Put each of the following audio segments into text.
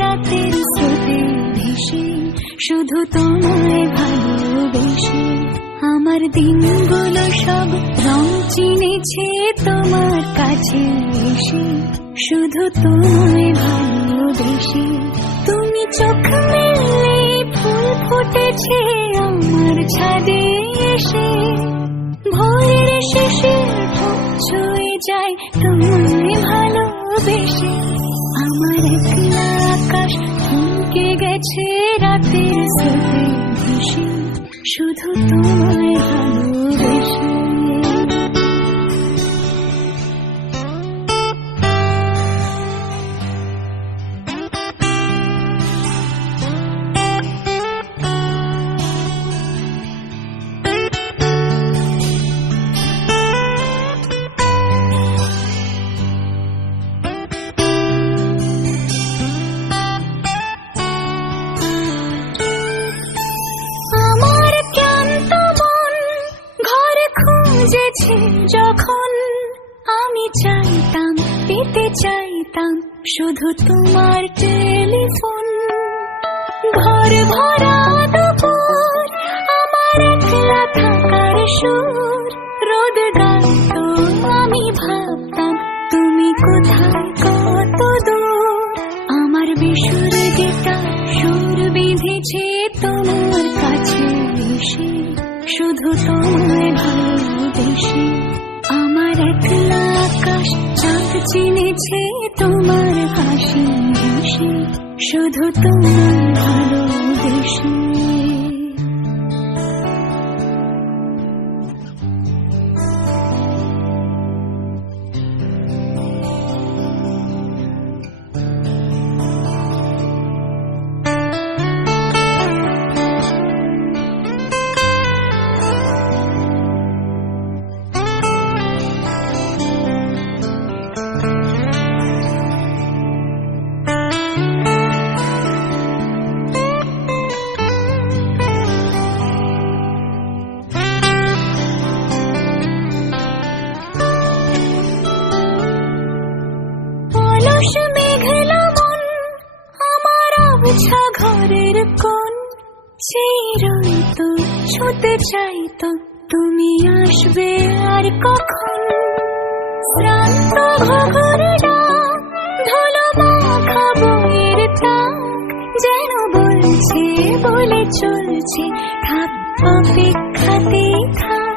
রাতের স্রোতে ভেসে, শুধু তোমায় ভালোবেসে। আমার দিনগুলো সব রং চিনেছে তোমার কাছে এসে, শুধু তোমায় ভালোবেসে। তুমি চোখ মেলে ফুল ফুটেছে আমার ছাদে এসে, ভোরের শেষে ঠোঁট ছুঁয়ে যায় তোমায় ভালোবেসে। আমার একলা আকাশ থমকে গেছে রাতের স্রোতে ভেসে, শুধু তোমায় ভালোবেসে। যখন আমি চাইতাম, পেতে চাইতাম শুধু তোমার টেলিফোন। ঘর ভরা দুপুর, আমার একলা থাকার সুর, রোদ গাইতো আমি ভাবতাম তুমি কোথায় কত দূর। আমার বেসুর গীতার সুর বেঁধেছে তোমার কাছে এসে, শুধু তোমায় ভালোবেসে। আমার একলা আকাশ চাঁদ চিনেছে তোমার হাসি হাসি, শুধু তোমায় ভালোবেসে। ঘরের কোণ চিরতো ছুতে চাইতো তুমি আসবে আর কখন। শ্রান্ত ঘুঘুর ডাক, ধুলো মাখা বইয়ের তাক, যেন বলছে বলে চলছে থাক অপেক্ষাতে থাক।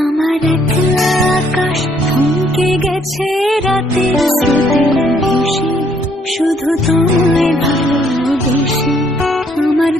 আমার একলা আকাশ থমকে গেছে রাতের স্রোতে ভেসে, শুধু তোমায়